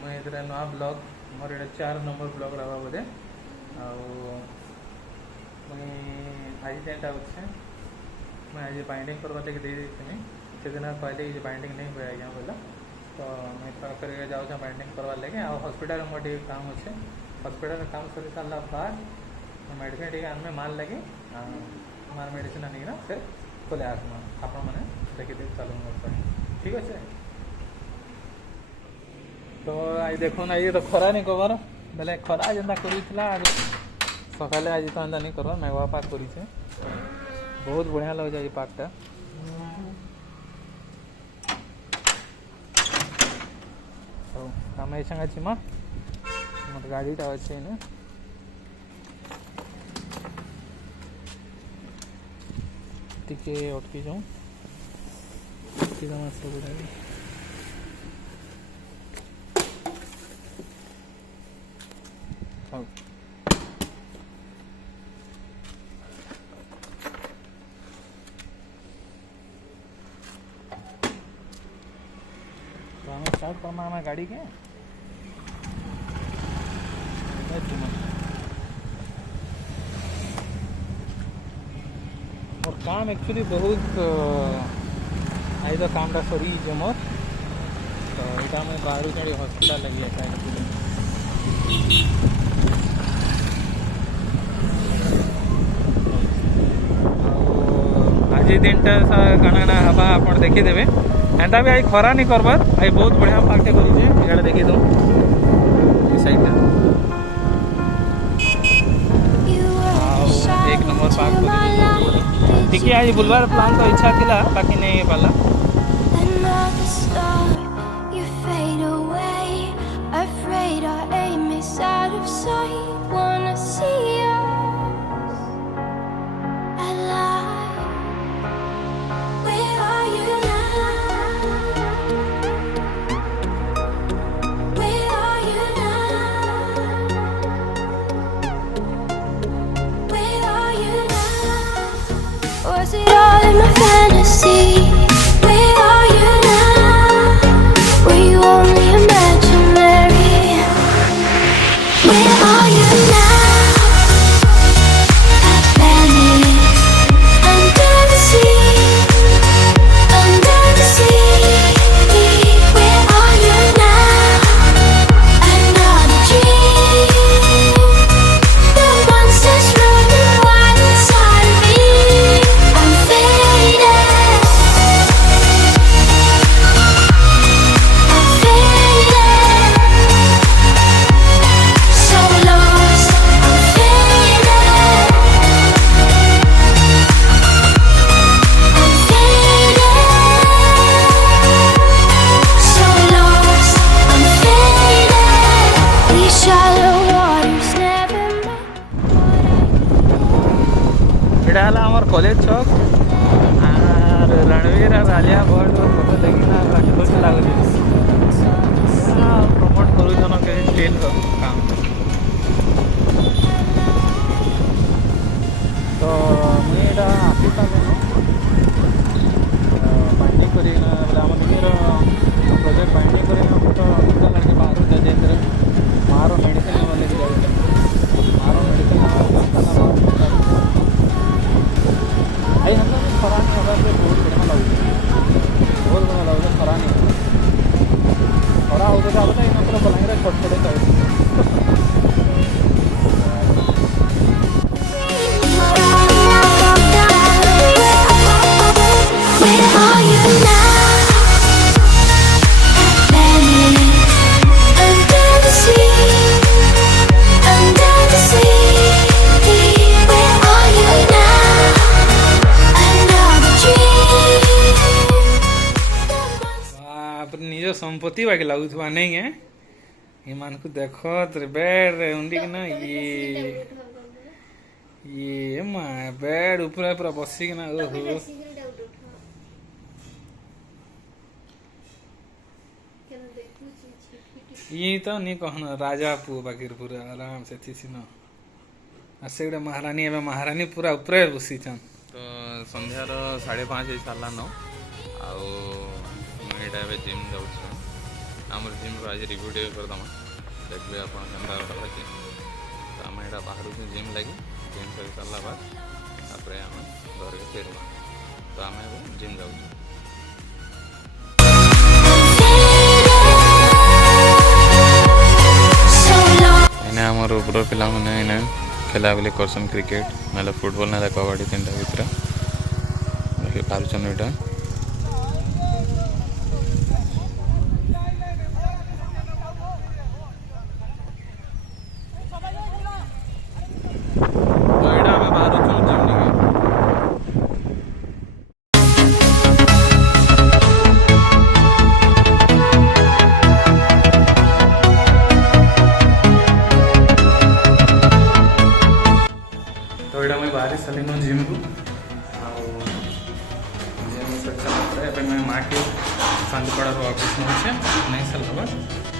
मुझे नुआ ब्लॉग मोर ये 4 नंबर ब्लॉग रहा बोधे मुई आज जेनटा अच्छे मैं आज बाइंडिंग करवा लगे दे देती से दिन कहले ये बाइंडिंग नहीं हुए आज्ञा बोला तो मुझे फिर जाऊँ बाइंडिंग करवा लगे आ हॉस्पिटल मोर टे काम अच्छे हॉस्पिटल काम सरी सारा बाद मेडिसिन टे आने माल लगे मार मेडिसिन आनिकना फिर खोले आसमा आपण मैंने देखिए चलो ठीक अच्छे। तो आज देखो ना ये तो खरा नहीं कबार बेले खरा जेनता करा आज सकाले आज तो एंता नहीं करवा मेघुआ पाक कर बहुत बढ़िया लगे आज पाकटा आम ये जीमा मत गाड़ीटा अच्छे ना टिके अटकी जाऊँ तो हमें स्टार्ट करना है गाड़ी के और काम एक्चुअली बहुत आई तो काम टा सरी मोर तो यहाँ मैं बाहर गाड़ी हॉस्पिटल लगी है आज दिनटा काना हवा आप देखीदे एंता भी आई खरा नहीं करबार आई बहुत बढ़िया पाकटे कर देखी दो साइड एक नंबर पाक टिके आज बुलवार प्लान तो इच्छा थिला बाकी नहीं पाला Was it all in my fantasy? Where are you now? Were you only imaginary? Where are you now? At Venice, under the sea, under the sea. Where are you now? Another dream. The monsters running wild inside of me. I'm faded. I'm faded. So lost. I'm faded. I'm faded. So lost. I'm faded. These shallow waters never met. एटा हला हमर college चौक और रणवीर और Alia Bhatt photo देखिना खुश लगुच promote करूछन के still काम तो मुझे आसता बाइंडिंग कर आम निजर प्रोजेक्ट बाइंडिंग कर फोटो लगे बाहर गजेंद्र मारो मेडिसिन लेके जाए मारो मेडिसिन आई हम लोग खरा नहीं होगा तो बहुत बढ़िया लगे खरा नहीं खरा होते तो इन बलांगे छटपटे चाहिए Where are you now? At Venice, under the sea, under the sea. Where are you now? Another dream. बाप निज संपत्ति बाकी लगुवा नहीं है ईमान को देखो बेड उंडी ना ये माँ बेड ऊपर पूरा बसी ना ओहो ये तो नहीं कहना राजा पु बाकी पूरा आराम से थी न आसे गोटे महारानी एवं महारानी पूरा ऊपर बसी छन तो संध्यार 5:30 सारा न आउ जिम जाऊँ आमर जिम आज रिव्यू टे करदमा देखिए आप लागे तो आम यहाँ बाहर जिम लगी जिम कर सारा बाद तापर आम घर के फेरवा तो आम जिम जाऊँ इन्हें आमर उपर पिला मैंने खेला बुली करसन क्रिकेट ना फुटबॉल ना कबाड़ी तीन टा भितर देखिए पार्छन यहाँ तो यहाँ मुझे बाहर सारे जिम को जिम सर सारा मैं माँ के सांदीपड़ा ऑफिस में नहीं सारा